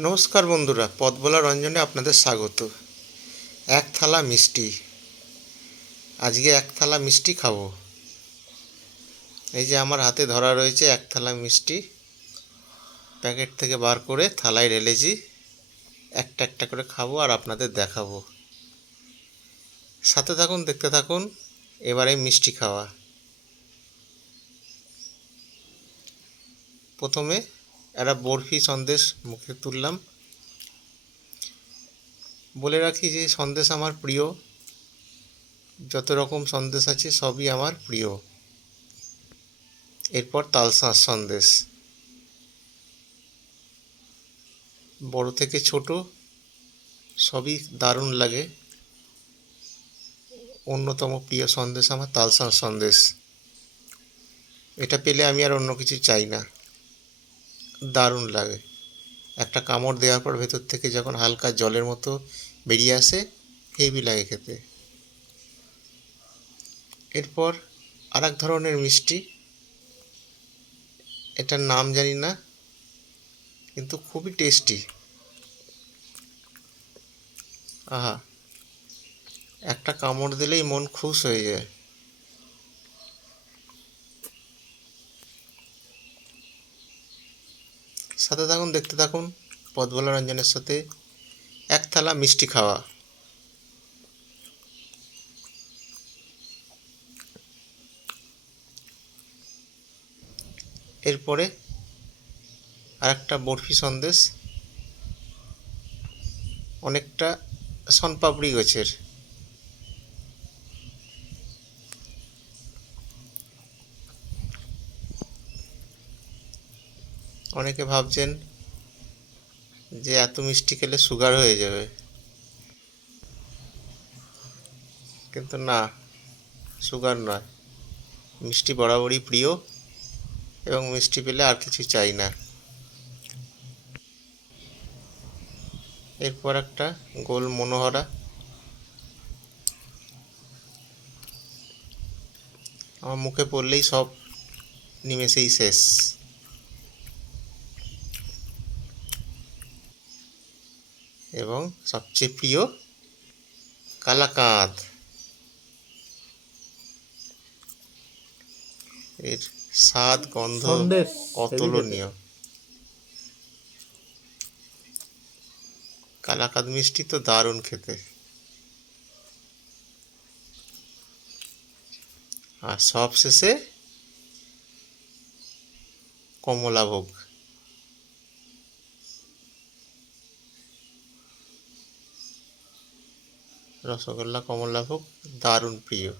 নমস্কার বন্ধুরা, পথভোলা রঞ্জনে আপনাদের স্বাগত। এক থালা মিষ্টি। আজকে এক থালা মিষ্টি খাবো। এই যে আমার হাতে ধরা রয়েছে এক থালা মিষ্টি, প্যাকেট থেকে বার করে থালায় ঢেলেছি। একটা একটা করে খাবো আর আপনাদের দেখাবো। সাথে থাকুন, দেখতে থাকুন। এবারে মিষ্টি খাওয়া। প্রথমে একটা বরফি সন্দেশ মুখে তুললাম। বলে রাখি যে সন্দেশ আমার প্রিয়। যত রকম সন্দেশ আছে সবই আমার প্রিয়। এরপর তালশাঁস সন্দেশ। বড় থেকে ছোট সবই দারুণ লাগে। অন্যতম প্রিয় সন্দেশ আমার তালশাঁস সন্দেশ। এটা পেলে আমি আর অন্য কিছু চাই না। দারুণ লাগে। একটা কামড় দেওয়ার পর ভেতর থেকে যখন হালকা জলের মতো বেরিয়ে আসে, হেভি লাগে খেতে। এরপর আর এক ধরনের মিষ্টি, এটার নাম জানি না, কিন্তু খুবই টেস্টি। আহা, একটা কামড় দিলেই মন খুশ হয়ে যায়। সাথে থাকুন, দেখতে থাকুন। পথভোলা রঞ্জনের সাথে এক থালা মিষ্টি খাওয়া। এরপরে আর একটা বরফি সন্দেশ, অনেকটা শনপাপড়ি গাছের। অনেকে ভাবছেন যে এত মিষ্টি খেলে সুগার হয়ে যাবে, কিন্তু না, সুগার নয়। মিষ্টি বরাবরই প্রিয় এবং মিষ্টি পেলে আর কিছু চাই না। এরপর একটা গোল মনোহরা। আমার মুখে পড়লেই সব নিমেষেই শেষ। এবং সবচেয়ে প্রিয় কালাকাঁদ। এর স্বাদ গন্ধ সন্দেশ হেভি খেতে। অতুলনীয়। কালাকাঁদ মিষ্টি তো দারুণ খেতে। আর সব শেষে কমলাভোগ। রসগোল্লা, কমলাভোগ দারুণ প্রিয়।